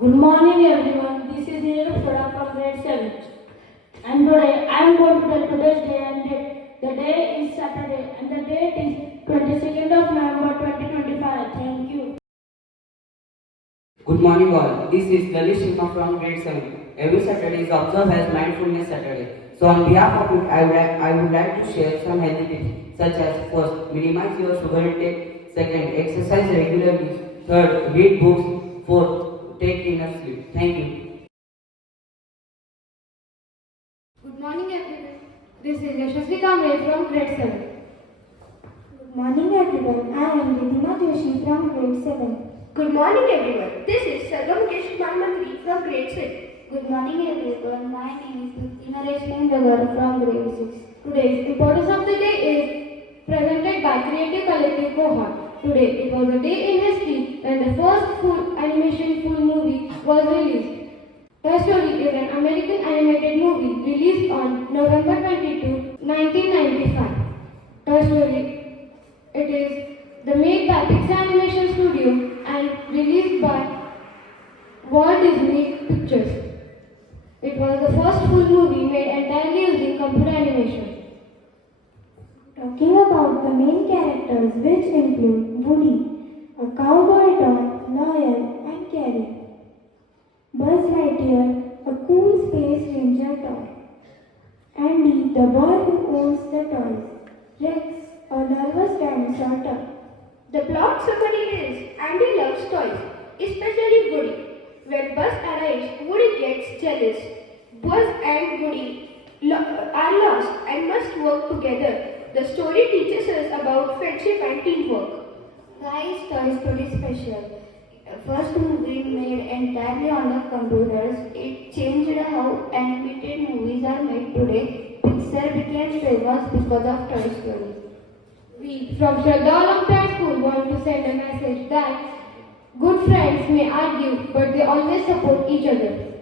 Good morning everyone. This is Shraddha from grade 7. And today I am going to tell today's day and date. The day is Saturday and the date is 22nd of November 2025. Thank you. Good morning all. This is Lalit Sharma from grade 7. Every Saturday is observed as Mindfulness Saturday. So on behalf of it, I would like to share some healthy tips such as first, minimize your sugar intake. Second, exercise regularly. Third, read books. Fourth, take enough sleep. Thank you. Good morning everyone. This is Yashasvi Kamble from grade 7. Good morning everyone. I am Ridhima Joshi from grade 7. Good morning everyone. This is Sargamkesh Manmantri from grade 6. Good morning everyone. My name is Bhakti Naresh Nagar from grade 6. Today's importance of the day is presented by Creative Collective Cohort. Today it was a day in history when the first full animation full movie was released. Toy Story is an American animated movie released on November 22, 1995. Toy Story, it is made by Pixar Animation Studio and released by Walt Disney Pictures. It was the first full movie made entirely using computer animation. Talking about the main characters, which include Woody, a cowboy dog, loyal and caring. Buzz Lightyear, a cool space ranger toy. Andy, the boy who owns the toys. Rex, a nervous dinosaur toy. The plot summary is Andy loves toys, especially Woody. When Buzz arrives, Woody gets jealous. Buzz and Woody are lost and must work together. The story teaches us about friendship and teamwork. Why is Toy Story special? First movie made entirely on the computers. It changed how animated movies are made today. Pixar became famous because of Toy Story. We from Shraddha Olympiad School want to send a message that good friends may argue, but they always support each other.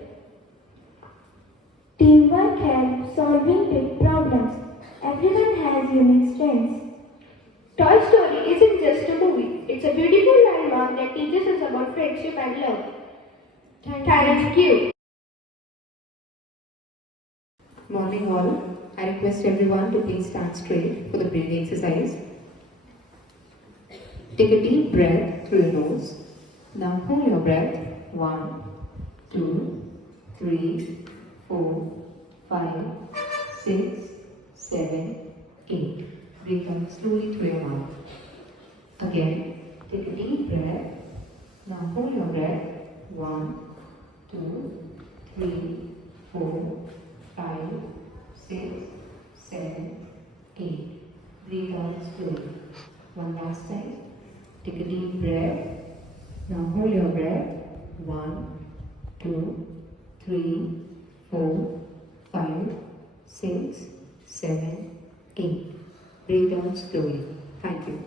Teamwork helps solving big problems. Everyone has unique strengths. Toy Story isn't just a movie. It's a beautiful landmark that teaches us about friendship and love. Thank you. Morning all. I request everyone to please stand straight for the breathing exercise. Take a deep breath through your nose. Now hold your breath. 1, 2, 3, 4, 5, 6, 7, 8. Breathe out slowly through your mouth. Again, take a deep breath. Now hold your breath. 1, 2, 3, 4, 5, 6, 7, 8. Breathe out slowly. One last time. Take a deep breath. Now hold your breath. 1, 2, 3, 4, 5, 6, 7, 8. Breathe out slowly. Thank you.